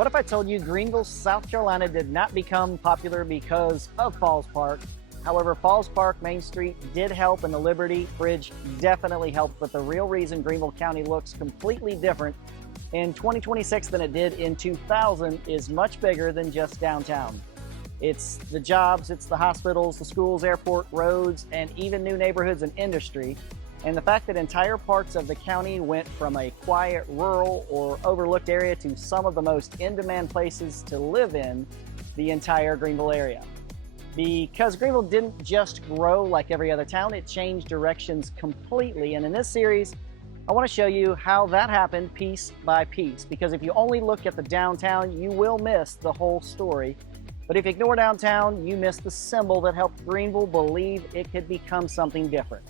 What if I told you Greenville, South Carolina did not become popular because of Falls Park? However, Falls Park, Main Street did help, and the Liberty Bridge definitely helped, but the real reason Greenville County looks completely different in 2026 than it did in 2000 is much bigger than just downtown. It's the jobs, it's the hospitals, the schools, airport, roads, and even new neighborhoods and industry. And the fact that entire parts of the county went from a quiet, rural, or overlooked area to some of the most in-demand places to live in the entire Greenville area. Because Greenville didn't just grow like every other town, it changed directions completely. And in this series, I want to show you how that happened piece by piece. Because if you only look at the downtown, you will miss the whole story. But if you ignore downtown, you miss the symbol that helped Greenville believe it could become something different.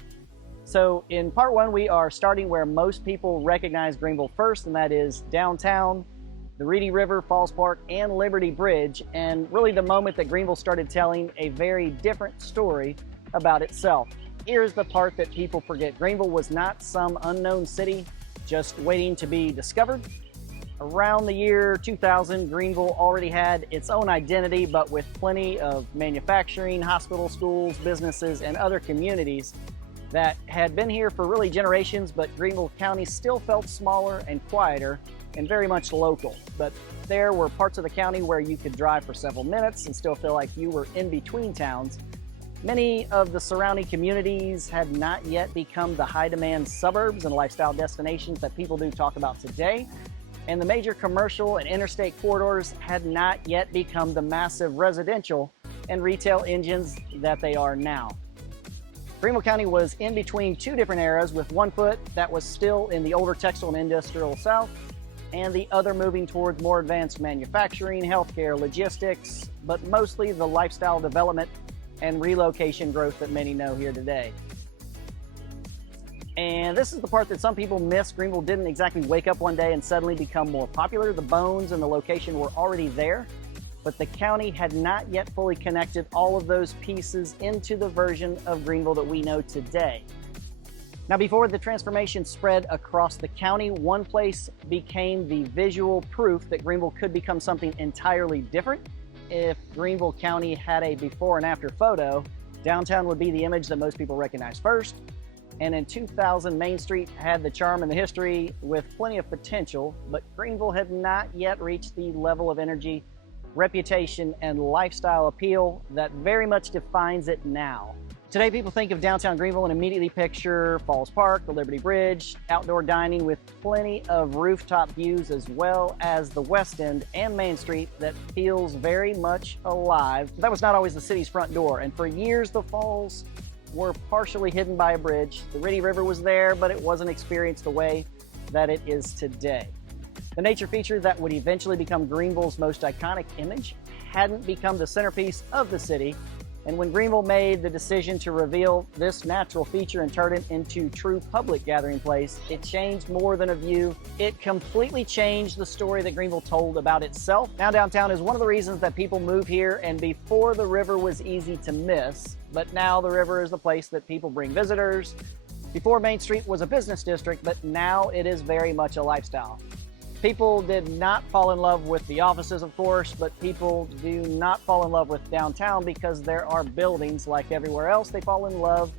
So in part one, we are starting where most people recognize Greenville first, and that is downtown, the Reedy River, Falls Park, and Liberty Bridge, and really the moment that Greenville started telling a very different story about itself. Here's the part that people forget. Greenville was not some unknown city just waiting to be discovered. Around the year 2000, Greenville already had its own identity, but with plenty of manufacturing, hospitals, schools, businesses, and other communities that had been here for really generations, but Greenville County still felt smaller and quieter and very much local. But there were parts of the county where you could drive for several minutes and still feel like you were in between towns. Many of the surrounding communities had not yet become the high-demand suburbs and lifestyle destinations that people do talk about today. And the major commercial and interstate corridors had not yet become the massive residential and retail engines that they are now. Greenville County was in between two different eras, with one foot that was still in the older textile and industrial South, and the other moving towards more advanced manufacturing, healthcare, logistics, but mostly the lifestyle development and relocation growth that many know here today. And this is the part that some people miss. Greenville didn't exactly wake up one day and suddenly become more popular. The bones and the location were already there, but the county had not yet fully connected all of those pieces into the version of Greenville that we know today. Now, before the transformation spread across the county, one place became the visual proof that Greenville could become something entirely different. If Greenville County had a before and after photo, downtown would be the image that most people recognize first. And in 2000, Main Street had the charm and the history with plenty of potential, but Greenville had not yet reached the level of energy, reputation, and lifestyle appeal that very much defines it now. Today, people think of downtown Greenville and immediately picture Falls Park, the Liberty Bridge, outdoor dining with plenty of rooftop views, as well as the West End and Main Street that feels very much alive. That was not always the city's front door, and for years the falls were partially hidden by a bridge. The Reedy River was there, but it wasn't experienced the way that it is today. The nature feature that would eventually become Greenville's most iconic image hadn't become the centerpiece of the city. And when Greenville made the decision to reveal this natural feature and turn it into true public gathering place, it changed more than a view. It completely changed the story that Greenville told about itself. Now downtown is one of the reasons that people move here, and before the river was easy to miss, but now the river is the place that people bring visitors. Before Main Street was a business district, but now it is very much a lifestyle. People did not fall in love with the offices, of course, but people do not fall in love with downtown because there are buildings like everywhere else. They fall in love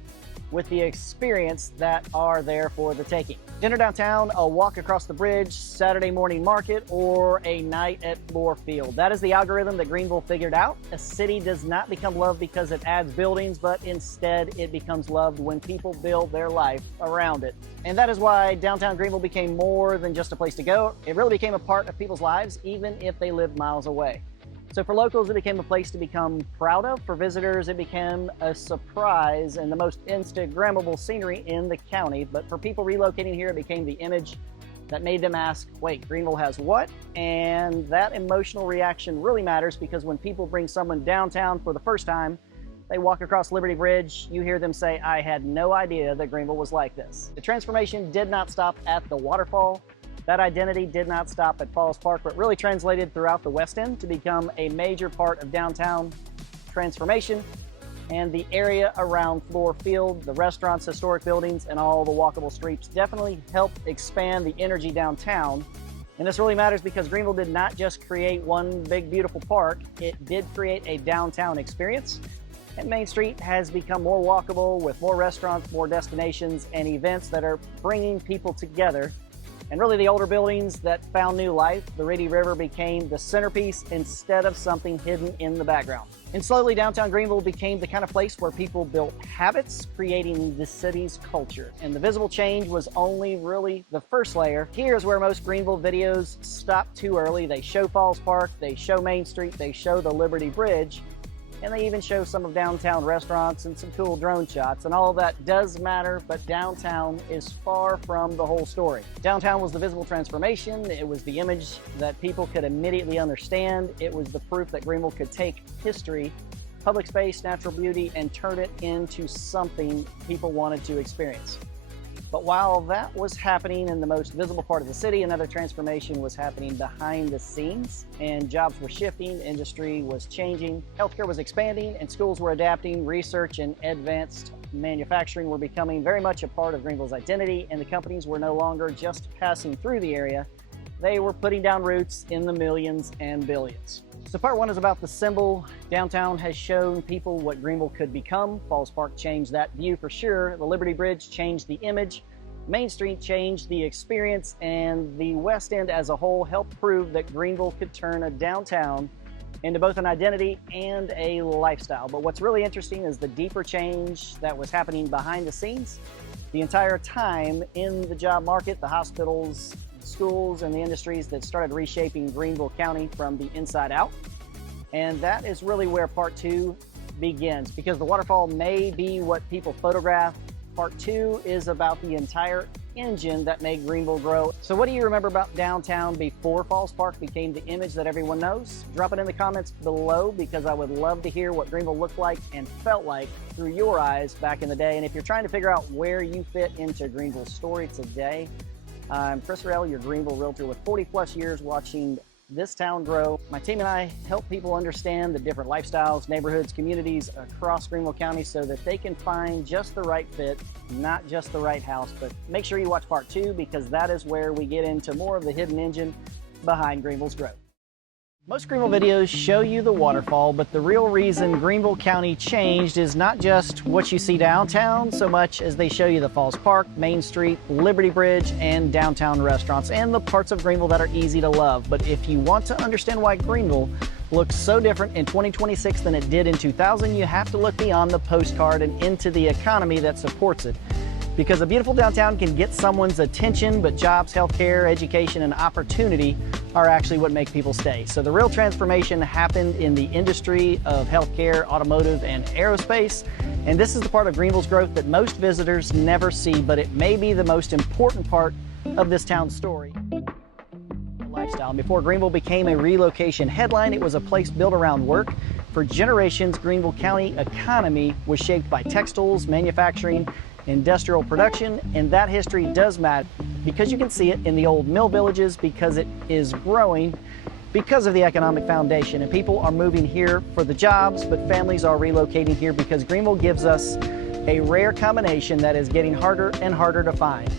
with the experience that are there for the taking. Dinner downtown, a walk across the bridge, Saturday morning market, or a night at Floor Field. That is the algorithm that Greenville figured out. A city does not become loved because it adds buildings, but instead it becomes loved when people build their life around it. And that is why downtown Greenville became more than just a place to go. It really became a part of people's lives, even if they lived miles away. So for locals, it became a place to become proud of. For visitors, it became a surprise and the most Instagrammable scenery in the county. But for people relocating here, it became the image that made them ask, wait, Greenville has what? And that emotional reaction really matters, because when people bring someone downtown for the first time, they walk across Liberty Bridge, you hear them say, I had no idea that Greenville was like this. The transformation did not stop at the waterfall. That identity did not stop at Falls Park, but really translated throughout the West End to become a major part of downtown transformation. And the area around Floor Field, the restaurants, historic buildings, and all the walkable streets definitely helped expand the energy downtown And this really matters because Greenville did not just create one big, beautiful park. It did create a downtown experience. And Main Street has become more walkable with more restaurants, more destinations, and events that are bringing people together. And really the older buildings that found new life, the Reedy River became the centerpiece instead of something hidden in the background. And slowly downtown Greenville became the kind of place where people built habits, creating the city's culture. And the visible change was only really the first layer. Here's where most Greenville videos stop too early. They show Falls Park, they show Main Street, they show the Liberty Bridge, and they even show some of downtown restaurants and some cool drone shots. And all of that does matter, but downtown is far from the whole story. Downtown was the visible transformation. It was the image that people could immediately understand. It was the proof that Greenville could take history, public space, natural beauty, and turn it into something people wanted to experience. But while that was happening in the most visible part of the city, another transformation was happening behind the scenes, and jobs were shifting, industry was changing, healthcare was expanding, and schools were adapting, research and advanced manufacturing were becoming very much a part of Greenville's identity, and the companies were no longer just passing through the area, they were putting down roots in the millions and billions. So part one is about the symbol. Downtown has shown people what Greenville could become. Falls Park changed that view for sure. The Liberty Bridge changed the image. Main Street changed the experience, and the West End as a whole helped prove that Greenville could turn a downtown into both an identity and a lifestyle. But what's really interesting is the deeper change that was happening behind the scenes. The entire time in the job market, the hospitals, schools, and the industries that started reshaping Greenville County from the inside out. And that is really where part two begins, because the waterfall may be what people photograph. Part two is about the entire engine that made Greenville grow. So what do you remember about downtown before Falls Park became the image that everyone knows? Drop it in the comments below, because I would love to hear what Greenville looked like and felt like through your eyes back in the day. And if you're trying to figure out where you fit into Greenville's story today, I'm Chris Horrell, your Greenville Realtor with 40 plus years watching this town grow. My team and I help people understand the different lifestyles, neighborhoods, communities across Greenville County so that they can find just the right fit, not just the right house. But make sure you watch part two, because that is where we get into more of the hidden engine behind Greenville's growth. Most Greenville videos show you the waterfall, but the real reason Greenville County changed is not just what you see downtown so much as they show you the Falls Park, Main Street, Liberty Bridge, and downtown restaurants, and the parts of Greenville that are easy to love. But if you want to understand why Greenville looks so different in 2026 than it did in 2000, you have to look beyond the postcard and into the economy that supports it. Because a beautiful downtown can get someone's attention, but jobs, healthcare, education, and opportunity are actually what make people stay. So the real transformation happened in the industry of healthcare, automotive, and aerospace. And this is the part of Greenville's growth that most visitors never see, but it may be the most important part of this town's story. Lifestyle. And before Greenville became a relocation headline, it was a place built around work. For generations, Greenville County economy was shaped by textiles, manufacturing, industrial production, and that history does matter because you can see it in the old mill villages, because it is growing because of the economic foundation, and people are moving here for the jobs, but families are relocating here because Greenville gives us a rare combination that is getting harder and harder to find.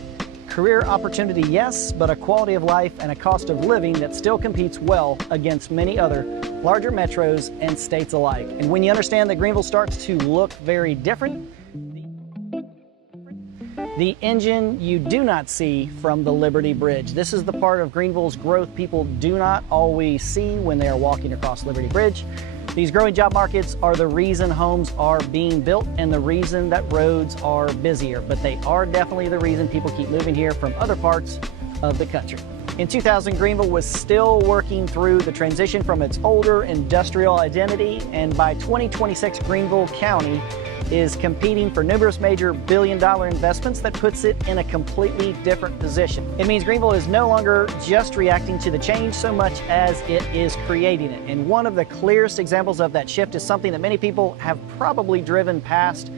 Career opportunity, yes, but a quality of life and a cost of living that still competes well against many other larger metros and states alike. And when you understand that Greenville starts to look very different, the engine you do not see from the Liberty Bridge. This is the part of Greenville's growth people do not always see when they are walking across Liberty Bridge. These growing job markets are the reason homes are being built and the reason that roads are busier, but they are definitely the reason people keep moving here from other parts of the country. In 2000, Greenville was still working through the transition from its older industrial identity, and by 2026, Greenville County is competing for numerous major billion-dollar investments that puts it in a completely different position. It means Greenville is no longer just reacting to the change so much as it is creating it. And one of the clearest examples of that shift is something that many people have probably driven past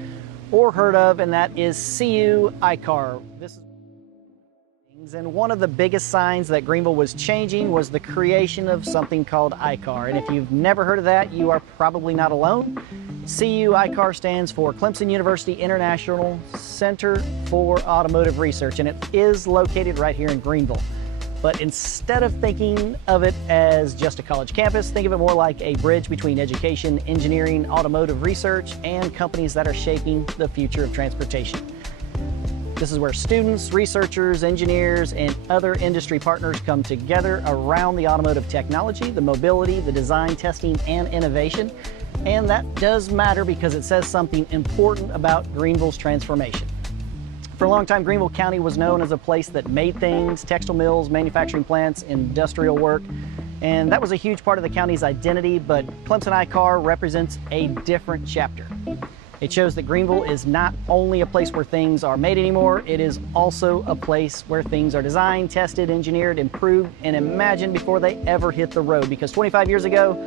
or heard of, and that is CU iCar. And one of the biggest signs that Greenville was changing was the creation of something called iCar. And if you've never heard of that, you are probably not alone. CU iCar stands for Clemson University International Center for Automotive Research, and it is located right here in Greenville. But instead of thinking of it as just a college campus, think of it more like a bridge between education, engineering, automotive research, and companies that are shaping the future of transportation. This is where students, researchers, engineers, and other industry partners come together around the automotive technology, the mobility, the design, testing, and innovation. And that does matter because it says something important about Greenville's transformation. For a long time, Greenville County was known as a place that made things, textile mills, manufacturing plants, industrial work, and that was a huge part of the county's identity, but Clemson I-CAR represents a different chapter. It shows that Greenville is not only a place where things are made anymore, it is also a place where things are designed, tested, engineered, improved, and imagined before they ever hit the road, because 25 years ago,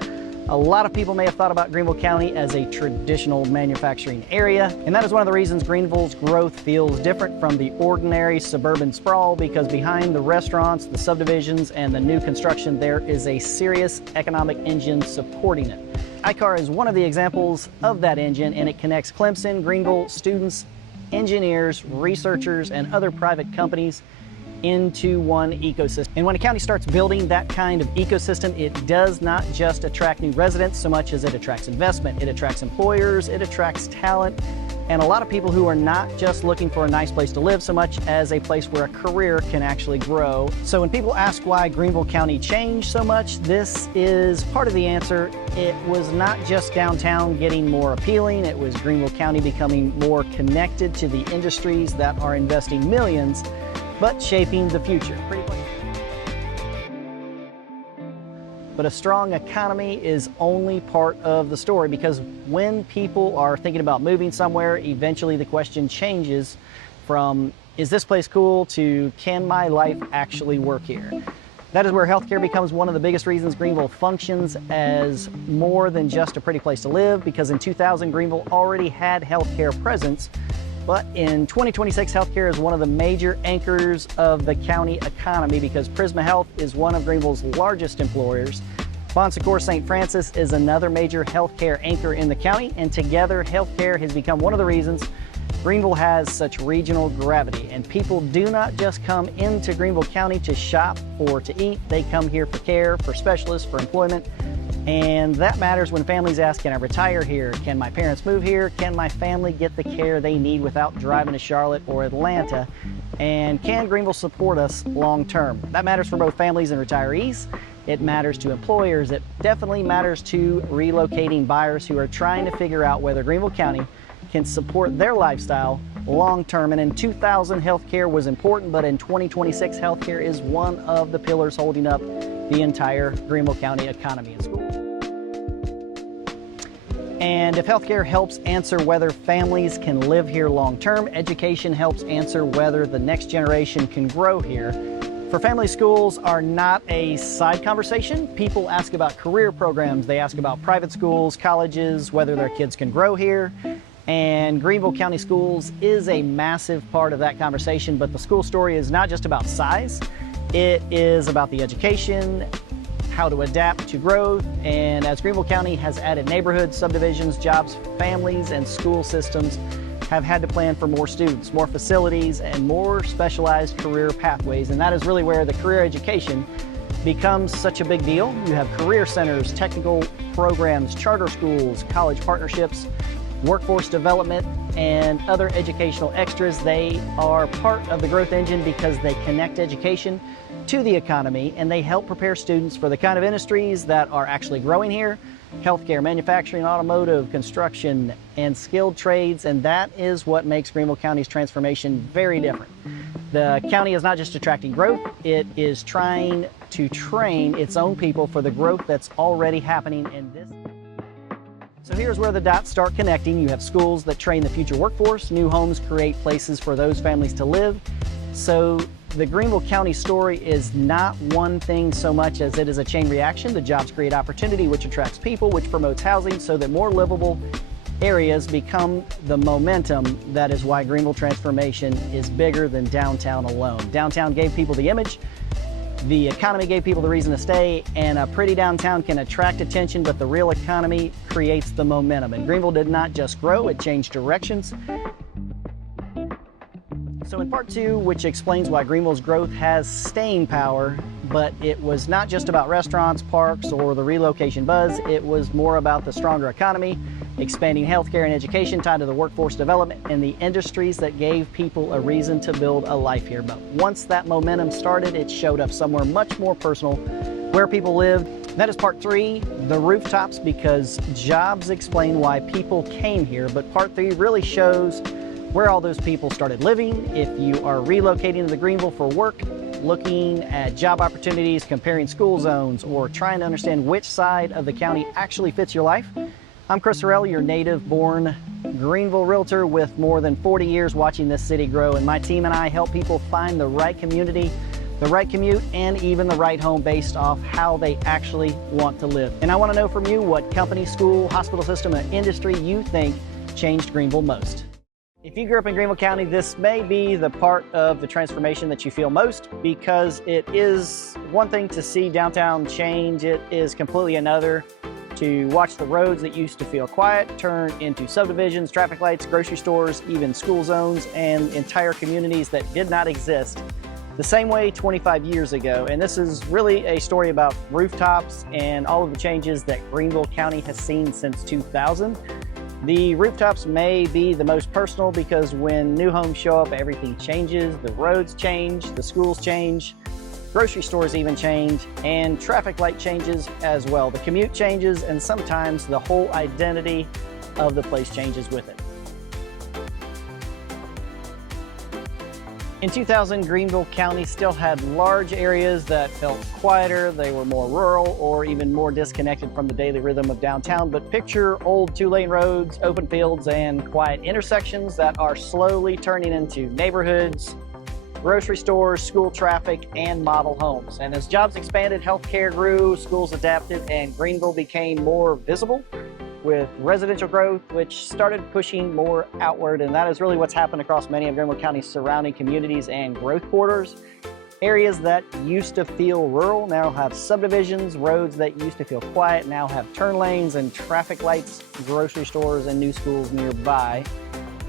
a lot of people may have thought about Greenville County as a traditional manufacturing area, and that is one of the reasons Greenville's growth feels different from the ordinary suburban sprawl, because behind the restaurants, the subdivisions, and the new construction, there is a serious economic engine supporting it. I-CAR is one of the examples of that engine, and it connects Clemson, Greenville, students, engineers, researchers, and other private companies into one ecosystem. And when a county starts building that kind of ecosystem, it does not just attract new residents so much as it attracts investment, it attracts employers, it attracts talent, and a lot of people who are not just looking for a nice place to live so much as a place where a career can actually grow. So when people ask why Greenville County changed so much, this is part of the answer. It was not just downtown getting more appealing, it was Greenville County becoming more connected to the industries that are investing millions but shaping the future. But a strong economy is only part of the story, because when people are thinking about moving somewhere, eventually the question changes from, is this place cool, to can my life actually work here? That is where healthcare becomes one of the biggest reasons Greenville functions as more than just a pretty place to live, because in 2000, Greenville already had healthcare presence. But in 2026, healthcare is one of the major anchors of the county economy, because Prisma Health is one of Greenville's largest employers. Bon Secours St. Francis is another major healthcare anchor in the county, and together healthcare has become one of the reasons Greenville has such regional gravity. And people do not just come into Greenville County to shop or to eat, they come here for care, for specialists, for employment. And that matters when families ask, can I retire here? Can my parents move here? Can my family get the care they need without driving to Charlotte or Atlanta? And can Greenville support us long term? That matters for both families and retirees. It matters to employers. It definitely matters to relocating buyers who are trying to figure out whether Greenville County can support their lifestyle long term. And in 2000, healthcare was important, but in 2026, healthcare is one of the pillars holding up the entire Greenville County economy and schools. And if healthcare helps answer whether families can live here long term, education helps answer whether the next generation can grow here. For family, schools are not a side conversation. People ask about career programs, they ask about private schools, colleges, whether their kids can grow here. And Greenville County Schools is a massive part of that conversation, but the school story is not just about size. It is about the education, how to adapt to growth, and as Greenville County has added neighborhoods, subdivisions, jobs, families, and school systems have had to plan for more students, more facilities, and more specialized career pathways, and that is really where the career education becomes such a big deal. You have career centers, technical programs, charter schools, college partnerships, workforce development, and other educational extras. They are part of the growth engine because they connect education to the economy, and they help prepare students for the kind of industries that are actually growing here: healthcare, manufacturing, automotive, construction, and skilled trades. And that is what makes Greenville County's transformation very different. The county is not just attracting growth, it is trying to train its own people for the growth that's already happening in this. So here's where the dots start connecting. You have schools that train the future workforce, new homes create places for those families to live. So the Greenville County story is not one thing so much as it is a chain reaction. The jobs create opportunity, which attracts people, which promotes housing, so that more livable areas become the momentum. That is why Greenville transformation is bigger than downtown alone. Downtown gave people the image, the economy gave people the reason to stay, and a pretty downtown can attract attention, but the real economy creates the momentum. And Greenville did not just grow, it changed directions. So in part two, which explains why Greenville's growth has staying power, but it was not just about restaurants, parks, or the relocation buzz. It was more about the stronger economy, expanding healthcare and education tied to the workforce development and the industries that gave people a reason to build a life here. But once that momentum started, it showed up somewhere much more personal, where people lived. That is part three, the rooftops, because jobs explain why people came here, but part three really shows where all those people started living. If you are relocating to the Greenville for work, looking at job opportunities, comparing school zones, or trying to understand which side of the county actually fits your life, I'm Chris Horrell, your native-born Greenville realtor with more than 40 years watching this city grow, and my team and I help people find the right community, the right commute, and even the right home based off how they actually want to live. And I want to know from you what company, school, hospital system, and industry you think changed Greenville most. If you grew up in Greenville County, this may be the part of the transformation that you feel most, because it is one thing to see downtown change. It is completely another to watch the roads that used to feel quiet turn into subdivisions, traffic lights, grocery stores, even school zones, and entire communities that did not exist the same way 25 years ago. And this is really a story about rooftops and all of the changes that Greenville County has seen since 2000. The rooftops may be the most personal because when new homes show up, everything changes. The roads change, the schools change, grocery stores even change, and traffic light changes as well. The commute changes, and sometimes the whole identity of the place changes with it. In 2000, Greenville County still had large areas that felt quieter. They were more rural or even more disconnected from the daily rhythm of downtown. But picture old two-lane roads, open fields, and quiet intersections that are slowly turning into neighborhoods, grocery stores, school traffic, and model homes. And as jobs expanded, healthcare grew, schools adapted, and Greenville became more visible, with residential growth, which started pushing more outward. And that is really what's happened across many of Greenville County's surrounding communities and growth corridors. Areas that used to feel rural now have subdivisions. Roads that used to feel quiet now have turn lanes and traffic lights, grocery stores, and new schools nearby.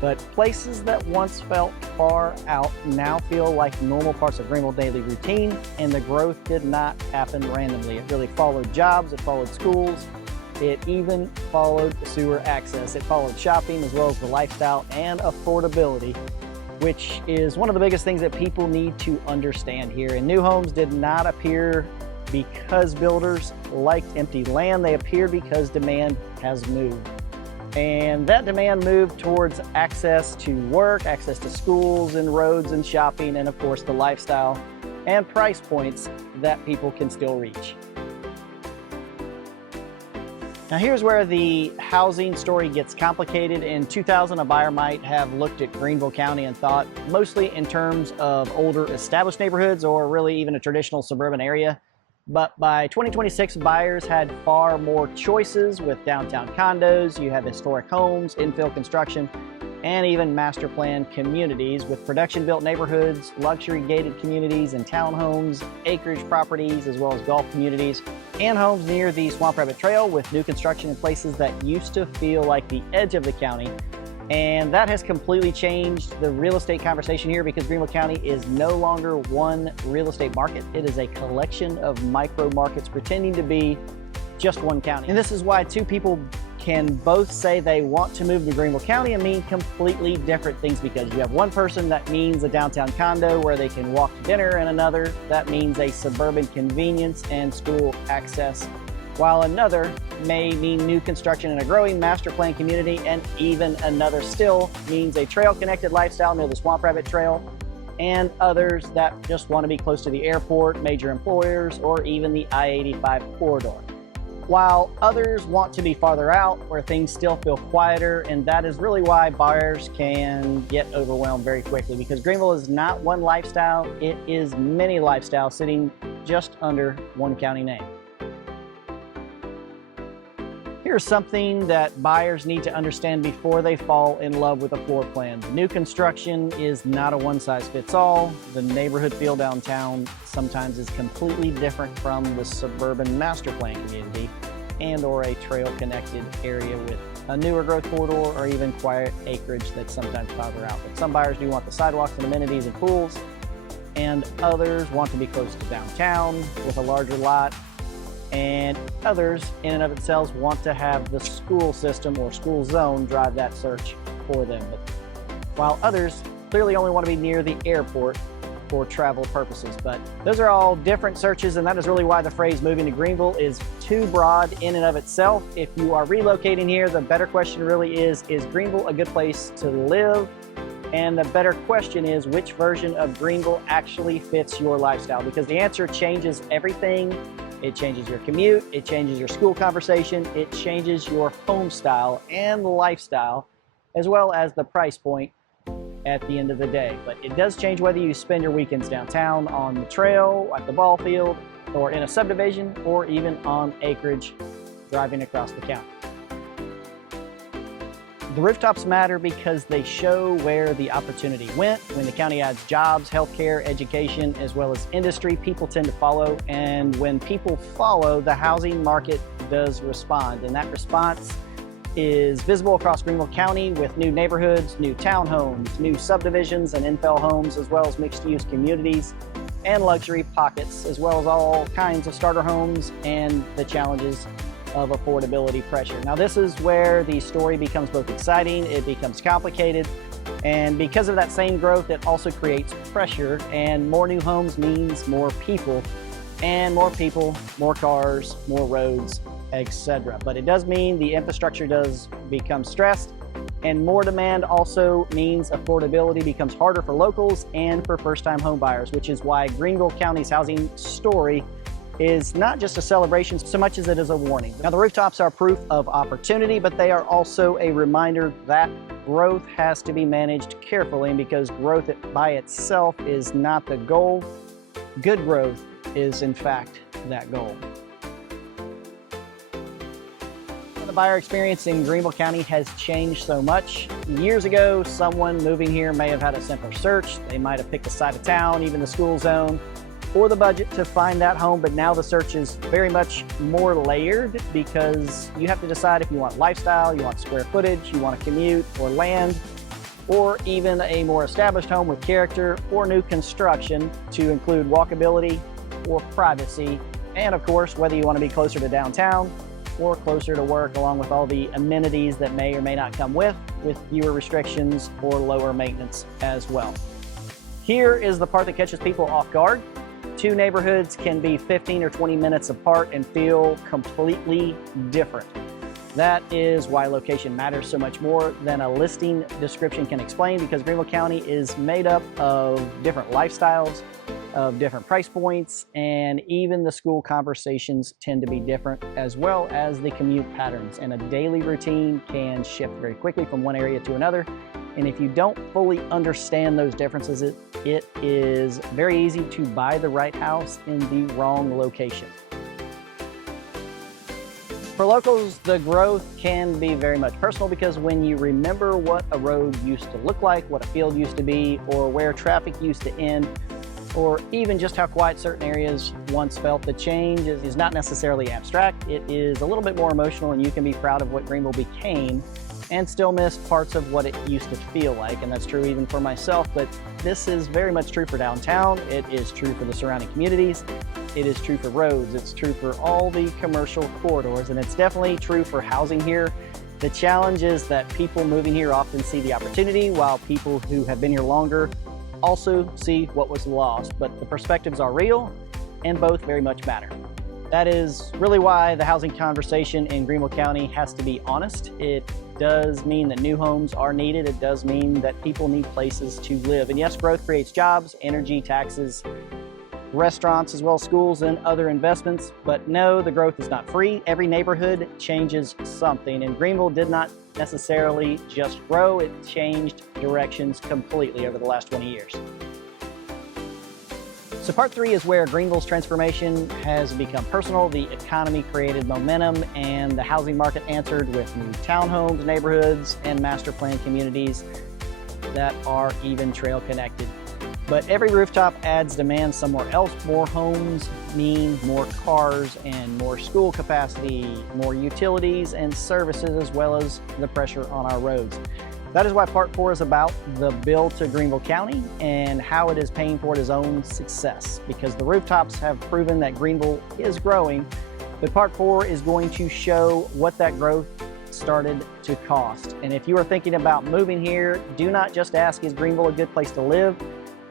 But places that once felt far out now feel like normal parts of Greenville daily routine, and the growth did not happen randomly. It really followed jobs, it followed schools, it even followed sewer access. It followed shopping as well as the lifestyle and affordability, which is one of the biggest things that people need to understand here. And new homes did not appear because builders liked empty land. They appeared because demand has moved. And that demand moved towards access to work, access to schools and roads and shopping, and of course the lifestyle and price points that people can still reach. Now here's where the housing story gets complicated. In 2000, a buyer might have looked at Greenville County and thought mostly in terms of older established neighborhoods or really even a traditional suburban area. But by 2026, buyers had far more choices with downtown condos. You have historic homes, infill construction, and even master plan communities with production built neighborhoods, luxury gated communities, and townhomes, acreage properties, as well as golf communities, and homes near the Swamp Rabbit Trail with new construction in places that used to feel like the edge of the county. And that has completely changed the real estate conversation here, because Greenville County is no longer one real estate market. It is a collection of micro markets pretending to be just one county. And this is why two people can both say they want to move to Greenville County and mean completely different things, because you have one person that means a downtown condo where they can walk to dinner, and another that means a suburban convenience and school access, while another may mean new construction in a growing master plan community, and even another still means a trail-connected lifestyle near the Swamp Rabbit Trail, and others that just want to be close to the airport, major employers, or even the I-85 corridor. While others want to be farther out where things still feel quieter, and that is really why buyers can get overwhelmed very quickly, because Greenville is not one lifestyle, it is many lifestyles sitting just under one county name. Here's something that buyers need to understand before they fall in love with a floor plan. New construction is not a one-size-fits-all. The neighborhood feel downtown sometimes is completely different from the suburban master plan community. and or a trail connected area with a newer growth corridor or even quiet acreage that's sometimes farther out. But some buyers do want the sidewalks and amenities and pools, and others want to be close to downtown with a larger lot, and others in and of themselves want to have the school system or school zone drive that search for them. But while others clearly only want to be near the airport for travel purposes. But those are all different searches, and that is really why the phrase moving to Greenville is too broad in and of itself. If you are relocating here, the better question really is Greenville a good place to live? And the better question is, which version of Greenville actually fits your lifestyle? Because the answer changes everything. It changes your commute, it changes your school conversation, it changes your home style and lifestyle, as well as the price point at the end of the day. But it does change whether you spend your weekends downtown, on the trail, at the ball field, or in a subdivision, or even on acreage driving across the county. The rooftops matter because they show where the opportunity went. When the county adds jobs, healthcare, education, as well as industry, people tend to follow. And when people follow, the housing market does respond. And that response is visible across Greenville County with new neighborhoods, new townhomes, new subdivisions and infill homes, as well as mixed-use communities and luxury pockets, as well as all kinds of starter homes and the challenges of affordability pressure. Now, this is where the story becomes both exciting, it becomes complicated, and because of that same growth, it also creates pressure, and more new homes means more people, and more people, more cars, more roads, etc. But it does mean the infrastructure does become stressed, and more demand also means affordability becomes harder for locals and for first-time home buyers, which is why Greenville County's housing story is not just a celebration so much as it is a warning. Now, the rooftops are proof of opportunity, but they are also a reminder that growth has to be managed carefully, and because growth by itself is not the goal, good growth is in fact that goal. The buyer experience in Greenville County has changed so much. Years ago, someone moving here may have had a simpler search. They might have picked the side of town, even the school zone, or the budget to find that home, but now the search is very much more layered because you have to decide if you want lifestyle, you want square footage, you want a commute or land, or even a more established home with character or new construction to include walkability or privacy, and of course, whether you want to be closer to downtown or closer to work, along with all the amenities that may or may not come with fewer restrictions or lower maintenance as well. Here is the part that catches people off guard. Two neighborhoods can be 15 or 20 minutes apart and feel completely different. That is why location matters so much more than a listing description can explain, because Greenville County is made up of different lifestyles, of different price points, and even the school conversations tend to be different, as well as the commute patterns. And a daily routine can shift very quickly from one area to another. And if you don't fully understand those differences, it is very easy to buy the right house in the wrong location. For locals, the growth can be very much personal, because when you remember what a road used to look like, what a field used to be, or where traffic used to end, or even just how quiet certain areas once felt, the change is not necessarily abstract. It is a little bit more emotional, and you can be proud of what Greenville became and still miss parts of what it used to feel like. And that's true even for myself, but this is very much true for downtown. It is true for the surrounding communities. It is true for roads. It's true for all the commercial corridors, and it's definitely true for housing here. The challenge is that people moving here often see the opportunity, while people who have been here longer also see what was lost. But the perspectives are real, and both very much matter. That is really why the housing conversation in Greenville County has to be honest. It does mean that new homes are needed. It does mean that people need places to live. And yes, growth creates jobs, energy, taxes, restaurants, as well as schools and other investments. But no, the growth is not free. Every neighborhood changes something. And Greenville did not necessarily just grow, it changed directions completely over the last 20 years. So part 3 is where Greenville's transformation has become personal. The economy created momentum, and the housing market answered with new townhomes, neighborhoods, and master plan communities that are even trail connected. But every rooftop adds demand somewhere else. More homes mean more cars and more school capacity, more utilities and services, as well as the pressure on our roads. That is why Part 4 is about the bill to Greenville County and how it is paying for its own success, because the rooftops have proven that Greenville is growing, but Part 4 is going to show what that growth started to cost. And if you are thinking about moving here, do not just ask, is Greenville a good place to live?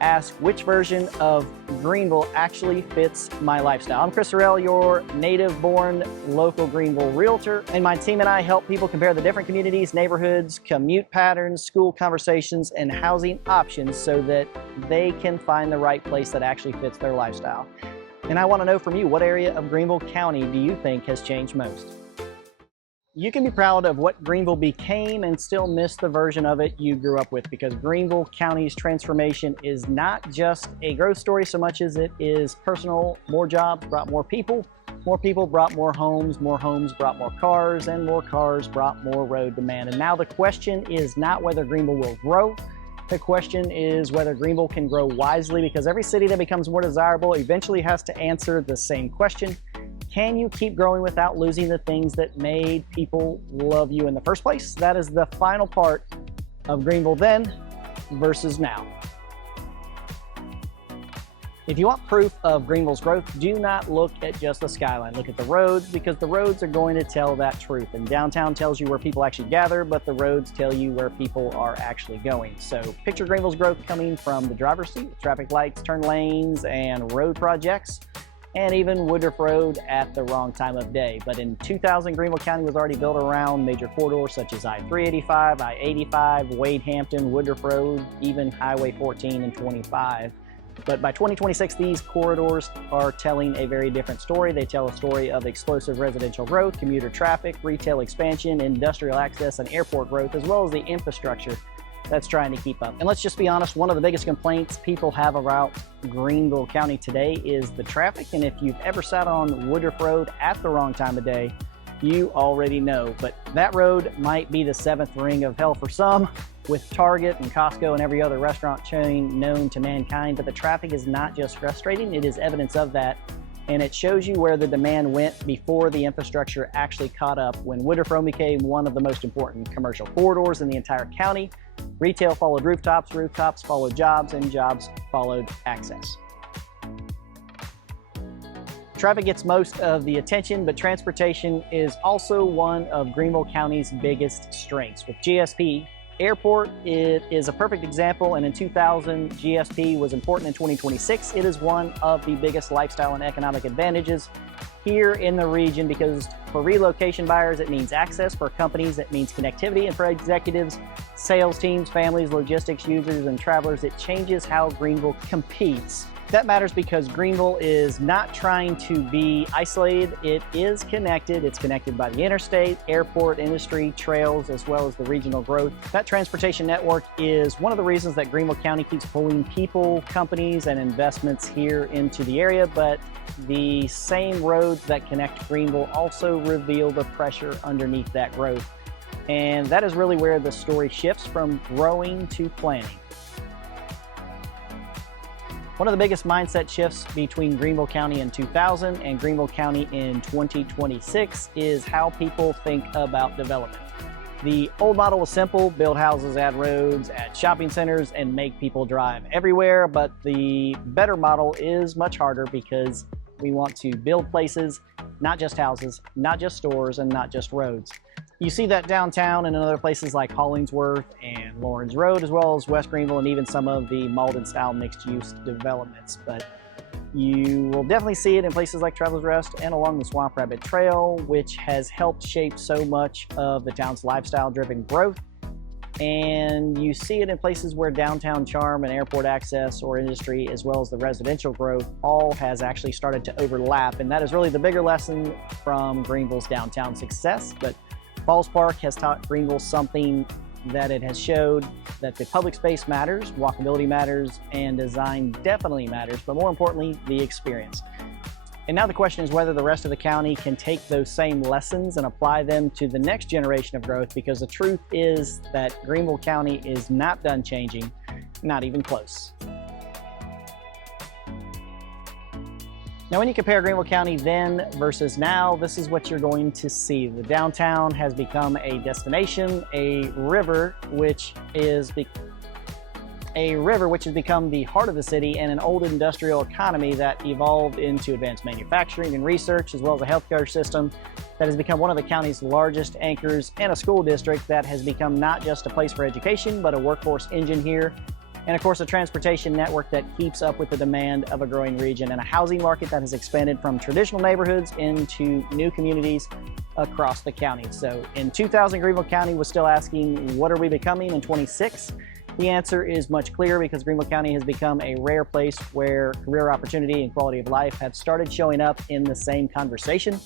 Ask, which version of Greenville actually fits my lifestyle? I'm Chris Horrell, your native-born local Greenville realtor, and my team and I help people compare the different communities, neighborhoods, commute patterns, school conversations, and housing options so that they can find the right place that actually fits their lifestyle. And I want to know from you, what area of Greenville County do you think has changed most? You can be proud of what Greenville became and still miss the version of it you grew up with, because Greenville County's transformation is not just a growth story so much as it is personal. More jobs brought more people brought more homes brought more cars, and more cars brought more road demand. And now the question is not whether Greenville will grow. The question is whether Greenville can grow wisely, because every city that becomes more desirable eventually has to answer the same question. Can you keep growing without losing the things that made people love you in the first place? That is the final part of Greenville then versus now. If you want proof of Greenville's growth, do not look at just the skyline. Look at the roads, because the roads are going to tell that truth. And downtown tells you where people actually gather, but the roads tell you where people are actually going. So picture Greenville's growth coming from the driver's seat, traffic lights, turn lanes, and road projects, and even Woodruff Road at the wrong time of day. But in 2000, Greenville County was already built around major corridors such as I-385, I-85, Wade-Hampton, Woodruff Road, even Highway 14 and 25. But by 2026, these corridors are telling a very different story. They tell a story of explosive residential growth, commuter traffic, retail expansion, industrial access, and airport growth, as well as the infrastructure that's trying to keep up. And let's just be honest, one of the biggest complaints people have about Greenville County today is the traffic. And if you've ever sat on Woodruff Road at the wrong time of day, you already know. But that road might be the seventh ring of hell for some, with Target and Costco and every other restaurant chain known to mankind. But the traffic is not just frustrating, it is evidence of that. And it shows you where the demand went before the infrastructure actually caught up. When Woodruff Road became one of the most important commercial corridors in the entire county, retail followed rooftops, rooftops followed jobs, and jobs followed access. Traffic gets most of the attention, but transportation is also one of Greenville County's biggest strengths. With GSP Airport, it is a perfect example, and in 2000, GSP was important. In 2026, it is one of the biggest lifestyle and economic advantages here in the region, because for relocation buyers, it means access. For companies, it means connectivity. And for executives, sales teams, families, logistics users, and travelers, it changes how Greenville competes. That matters because Greenville is not trying to be isolated. It is connected. It's connected by the interstate, airport, industry, trails, as well as the regional growth. That transportation network is one of the reasons that Greenville County keeps pulling people, companies, and investments here into the area. But the same roads that connect Greenville also reveal the pressure underneath that growth. And that is really where the story shifts from growing to planning. One of the biggest mindset shifts between Greenville County in 2000 and Greenville County in 2026 is how people think about development. The old model was simple: build houses, add roads, add shopping centers, and make people drive everywhere. But the better model is much harder, because we want to build places, not just houses, not just stores, and not just roads. You see that downtown and in other places like Hollingsworth and Lawrence Road, as well as West Greenville and even some of the Malden-style mixed-use developments. But you will definitely see it in places like Travelers Rest and along the Swamp Rabbit Trail, which has helped shape so much of the town's lifestyle-driven growth. And you see it in places where downtown charm and airport access or industry, as well as the residential growth, all has actually started to overlap. And that is really the bigger lesson from Greenville's downtown success. But Falls Park has taught Greenville something that it has showed, that the public space matters, walkability matters, and design definitely matters, but more importantly, the experience. And now the question is whether the rest of the county can take those same lessons and apply them to the next generation of growth, because the truth is that Greenville County is not done changing, not even close. Now, when you compare Greenville County then versus now, this is what you're going to see. The downtown has become a destination, a river which has become the heart of the city, and an old industrial economy that evolved into advanced manufacturing and research, as well as a healthcare system that has become one of the county's largest anchors, and a school district that has become not just a place for education, but a workforce engine here. And of course, a transportation network that keeps up with the demand of a growing region, and a housing market that has expanded from traditional neighborhoods into new communities across the county. So in 2000, Greenville County was still asking, what are we becoming in 26? The answer is much clearer, because Greenville County has become a rare place where career opportunity and quality of life have started showing up in the same conversation.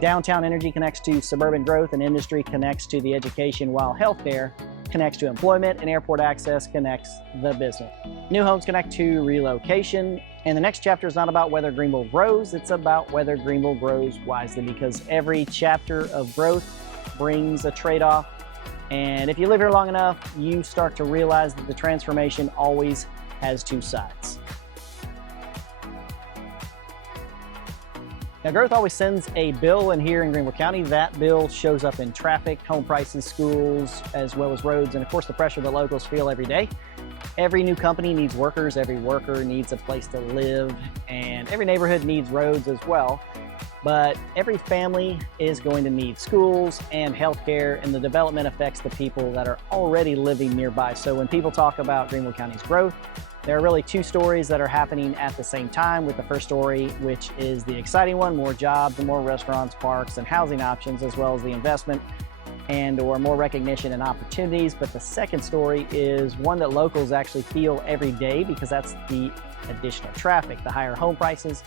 Downtown energy connects to suburban growth, and industry connects to the education, while healthcare connects to employment, and airport access connects the business. New homes connect to relocation, and the next chapter is not about whether Greenville grows, it's about whether Greenville grows wisely, because every chapter of growth brings a trade-off. And if you live here long enough, you start to realize that the transformation always has two sides. Now, growth always sends a bill, and here in Greenville County, that bill shows up in traffic, home prices, schools, as well as roads, and of course the pressure that locals feel every day. Every new company needs workers, every worker needs a place to live, and every neighborhood needs roads as well. But every family is going to need schools and healthcare, and the development affects the people that are already living nearby. So when people talk about Greenville County's growth, there are really two stories that are happening at the same time, with the first story, which is the exciting one: more jobs and more restaurants, parks, and housing options, as well as the investment and/or more recognition and opportunities. But the second story is one that locals actually feel every day, because that's the additional traffic, the higher home prices,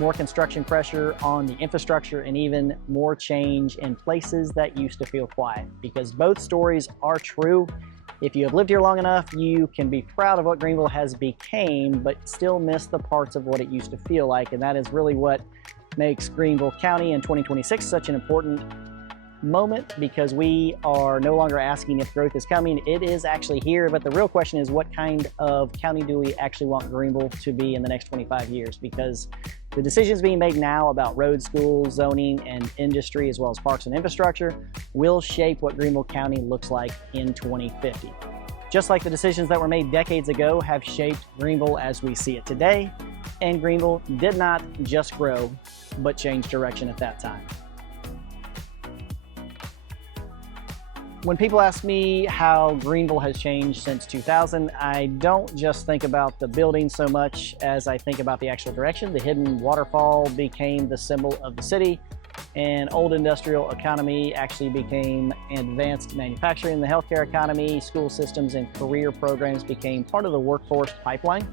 more construction pressure on the infrastructure, and even more change in places that used to feel quiet. Because both stories are true. If you have lived here long enough, you can be proud of what Greenville has become, but still miss the parts of what it used to feel like. And that is really what makes Greenville County in 2026 such an important moment, because we are no longer asking if growth is coming. It is actually here. But the real question is, what kind of county do we actually want Greenville to be in the next 25 years? Because the decisions being made now about roads, schools, zoning, and industry, as well as parks and infrastructure, will shape what Greenville County looks like in 2050. Just like the decisions that were made decades ago have shaped Greenville as we see it today. And Greenville did not just grow, but change direction at that time. When people ask me how Greenville has changed since 2000, I don't just think about the building so much as I think about the actual direction. The hidden waterfall became the symbol of the city, and old industrial economy actually became advanced manufacturing. The healthcare economy, school systems, and career programs became part of the workforce pipeline.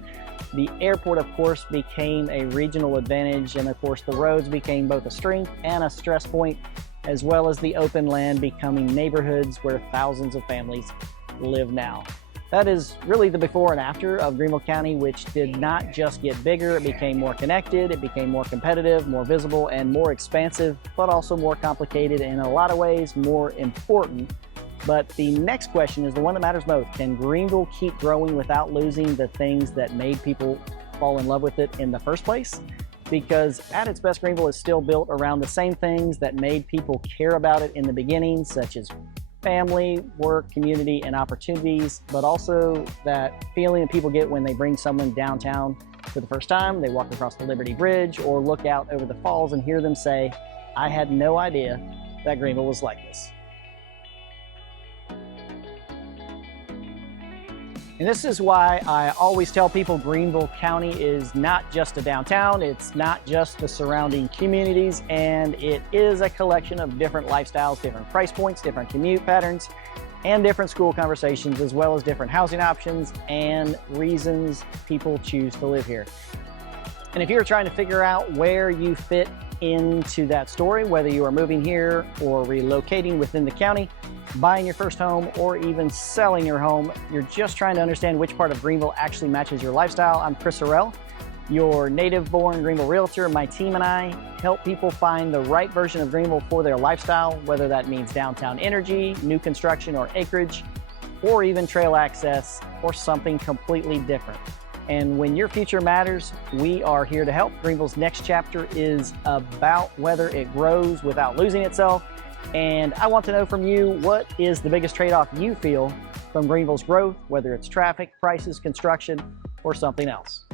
The airport, of course, became a regional advantage, and of course the roads became both a strength and a stress point, as well as the open land becoming neighborhoods where thousands of families live now. That is really the before and after of Greenville County, which did not just get bigger. It became more connected, it became more competitive, more visible, and more expansive, but also more complicated, and in a lot of ways more important. But the next question is the one that matters most. Can Greenville keep growing without losing the things that made people fall in love with it in the first place? Because at its best, Greenville is still built around the same things that made people care about it in the beginning, such as family, work, community, and opportunities, but also that feeling that people get when they bring someone downtown for the first time, they walk across the Liberty Bridge, or look out over the falls and hear them say, "I had no idea that Greenville was like this." And this is why I always tell people Greenville County is not just a downtown, it's not just the surrounding communities, and it is a collection of different lifestyles, different price points, different commute patterns, and different school conversations, as well as different housing options and reasons people choose to live here. And if you're trying to figure out where you fit into that story, whether you are moving here or relocating within the county, buying your first home, or even selling your home, you're just trying to understand which part of Greenville actually matches your lifestyle. I'm Chris Horrell, your native-born Greenville Realtor. My team and I help people find the right version of Greenville for their lifestyle, whether that means downtown energy, new construction or acreage, or even trail access, or something completely different. And when your future matters, we are here to help. Greenville's next chapter is about whether it grows without losing itself. And I want to know from you, what is the biggest trade-off you feel from Greenville's growth, whether it's traffic, prices, construction, or something else?